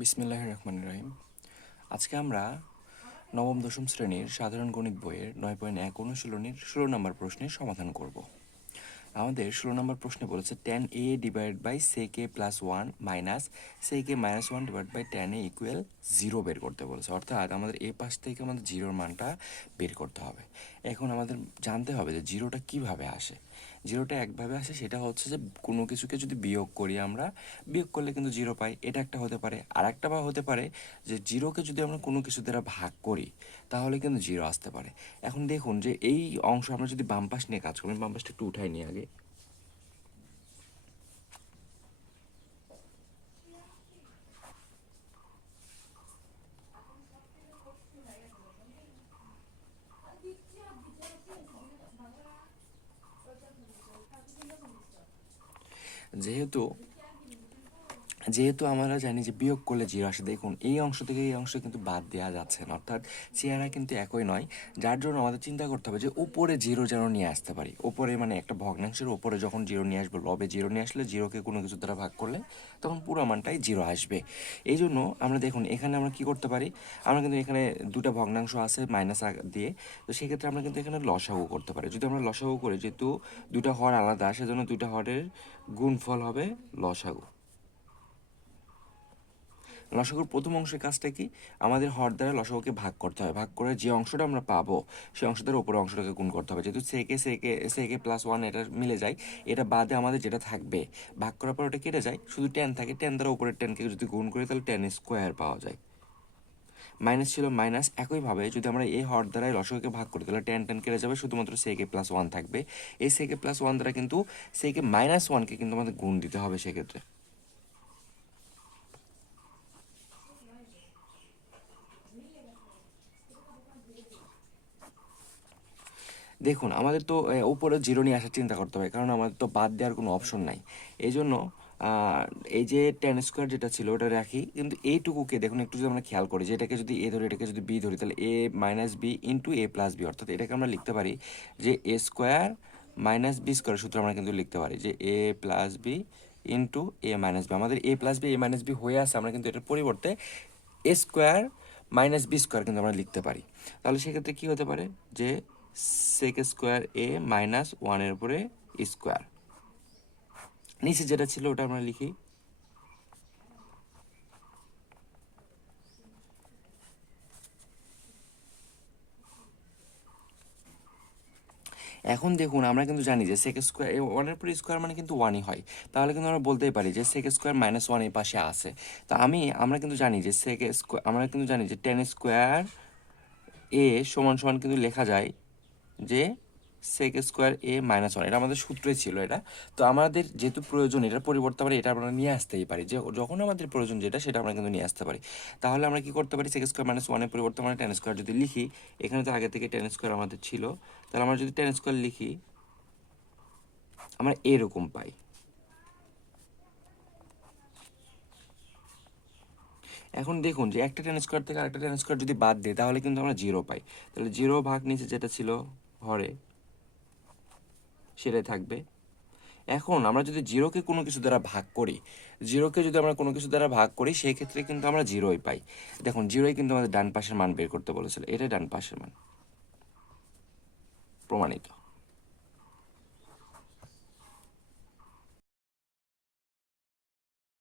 বিসমিল্লাহির রহমানির রহিম। আজকে আমরা নবম দশম শ্রেণীর সাধারণ গণিত বইয়ের 9.1 অনুশীলনীর 16 নম্বর প্রশ্নের সমাধান করব। আমাদের 16 নম্বর প্রশ্নে বলেছে tan a divided by sec a plus 1 minus sec a minus 1 divide by tan a equal 0 বের করতে বলেছে। অর্থাৎ আমাদের এই পাশ থেকে আমাদের জিরোর মানটা বের করতে হবে। এখন আমাদের জানতে হবে যে জিরোটা কিভাবে আসে। জিরোটা একভাবে আসে, সেটা হচ্ছে যে কোনো কিছুকে যদি বিয়োগ করি আমরা, বিয়োগ করলে কিন্তু জিরো পাই, এটা একটা হতে পারে। আর একটা বা হতে পারে যে জিরোকে যদি আমরা কোনো কিছু দ্বারা ভাগ করি তাহলে কিন্তু জিরো আসতে পারে। এখন দেখুন যে এই অংশ আমরা যদি বাম পাশ নিয়ে কাজ করি, বাম পাশটা একটু উঠাই নিই আগে। যেহেতু যেহেতু আমরা জানি যে বিয়োগ করলে জিরো আসে, দেখুন এই অংশ থেকে এই অংশ কিন্তু বাদ দেওয়া যাচ্ছে না, অর্থাৎ চেহারা কিন্তু একই নয়। যার জন্য আমাদের চিন্তা করতে হবে যে উপরে জিরো যেন নিয়ে আসতে পারি। উপরে মানে একটা ভগ্নাংশের উপরে যখন জিরো নিয়ে আসবো, লবে জিরো নিয়ে আসলে জিরোকে কোনো কিছু দ্বারা ভাগ করলে তখন পুরো মানটাই জিরো আসবে। এই জন্য আমরা দেখুন এখানে আমরা কি করতে পারি, আমরা কিন্তু এখানে দুটো ভগ্নাংশ আছে মাইনাস দিয়ে, তো সেক্ষেত্রে আমরা কিন্তু এখানে লসাগু করতে পারি। যদি আমরা লসাগু করি, যেহেতু দুটা হর আলাদা, সেজন্য দুটা হরের গুণফল হবে লসাগু। লসাগুর প্রথম অংশের কাজটা কি, আমাদের হর দ্বারা লসাগুকে ভাগ করতে হবে। ভাগ করে যে অংশটা আমরা পাবো সেই অংশটার উপরে অংশটাকে গুণ করতে হবে। যেহেতু সেকে প্লাস 1 এটা মিলে যায়, এটা বাদে আমাদের যেটা থাকবে ভাগ করার পর ওটা কেটে যায়, শুধু টেন থাকে। টেন দ্বারা উপরের টেনকে যদি গুণ করি তাহলে টেন স্কোয়ার পাওয়া যায়। মাইনাস ছিল মাইনাস, একইভাবে যদি আমরা এই হর দ্বারাই লসাগুকে ভাগ করি তাহলে টেন টেন কেটে যাবে, শুধুমাত্র সেকে প্লাস 1 থাকবে। এই সেকে প্লাস 1 দ্বারা কিন্তু সেকে মাইনাস 1কে কিন্তু আমাদের গুণ দিতে হবে সেক্ষেত্রে। দেখুন আমাদের তো উপরে জিরো নিয়ে আসার চিন্তা করতে হবে, কারণ আমাদের তো বাদ দেওয়ার কোনো অপশন নাই। এই জন্য এই যে টেন স্কোয়ার যেটা ছিল ওটা রাখি, কিন্তু এইটুকুকে দেখুন একটু যদি আমরা খেয়াল করি যে এটাকে যদি এ ধরি, এটাকে যদি বি ধরি, তাহলে এ মাইনাস বি ইন্টু এ প্লাস বি, অর্থাৎ এটাকে আমরা লিখতে পারি যে এ স্কোয়ার মাইনাস বি স্কোয়ার সূত্র আমরা কিন্তু লিখতে পারি যে এ প্লাস বি ইন্টু এ মাইনাস বি। আমাদের এ plus B A minus B হয়ে আসে, আমরা কিন্তু এটার পরিবর্তে এ স্কোয়ার মাইনাস বি স্কোয়ার কিন্তু আমরা লিখতে পারি। তাহলে সেক্ষেত্রে কী হতে পারে যে সেক স্কোয়ার এ মাইনাস 1-এর উপরে স্কোয়ার, নিচে যেটা ছিল ওটা আমরা লিখি। এখন দেখুন আমরা কিন্তু জানি যে সেক স্কোয়ার 1-এর উপরে স্কোয়ার মানে কিন্তু 1ই হয়। তাহলে কিন্তু আমরা বলতেই পারি যে সেক স্কোয়ার মাইনাস 1 এই পাশে আছে। তো আমরা কিন্তু জানি যে আমরা কিন্তু জানি যে টেন স্কোয়ার এ সমান সমান কিন্তু লেখা যায় যে সেক স্কোয়ার এ মাইনাস 1, এটা আমাদের সূত্রই ছিল এটা। তো আমাদের যেহেতু প্রয়োজন এটার পরিবর্তে আমরা এটা আমরা নিয়ে আসতেই পারি, যে যখন আমাদের প্রয়োজন যেটা সেটা আমরা কিন্তু নিয়ে আসতে পারি। তাহলে আমরা কি করতে পারি, সেক স্কোয়ার মাইনাস 1-এর পরিবর্তে আমরা টেন স্কোয়ার যদি লিখি, এখানে তো আগে থেকে টেন স্কোয়ার আমাদের ছিল, তাহলে আমরা যদি টেন স্কোয়ার লিখি আমরা এরকম পাই। এখন দেখুন যে একটা টেন স্কোয়ার থেকে আরেকটা টেন স্কোয়ার যদি বাদ দিই তাহলে কিন্তু আমরা জিরো পাই। তাহলে জিরো ভাগ নিচে যেটা ছিল হরে সেটাই থাকবে। এখন আমরা যদি জিরোকে কোনো কিছু দ্বারা ভাগ করি, জিরোকে যদি আমরা কোনো কিছু দ্বারা ভাগ করি সেই ক্ষেত্রে কিন্তু আমরা জিরোই পাই। দেখুন জিরোই কিন্তু আমাদের ডান পাশের মান বের করতে বলেছিল, এটাই ডান পাশের মান, প্রমাণিত।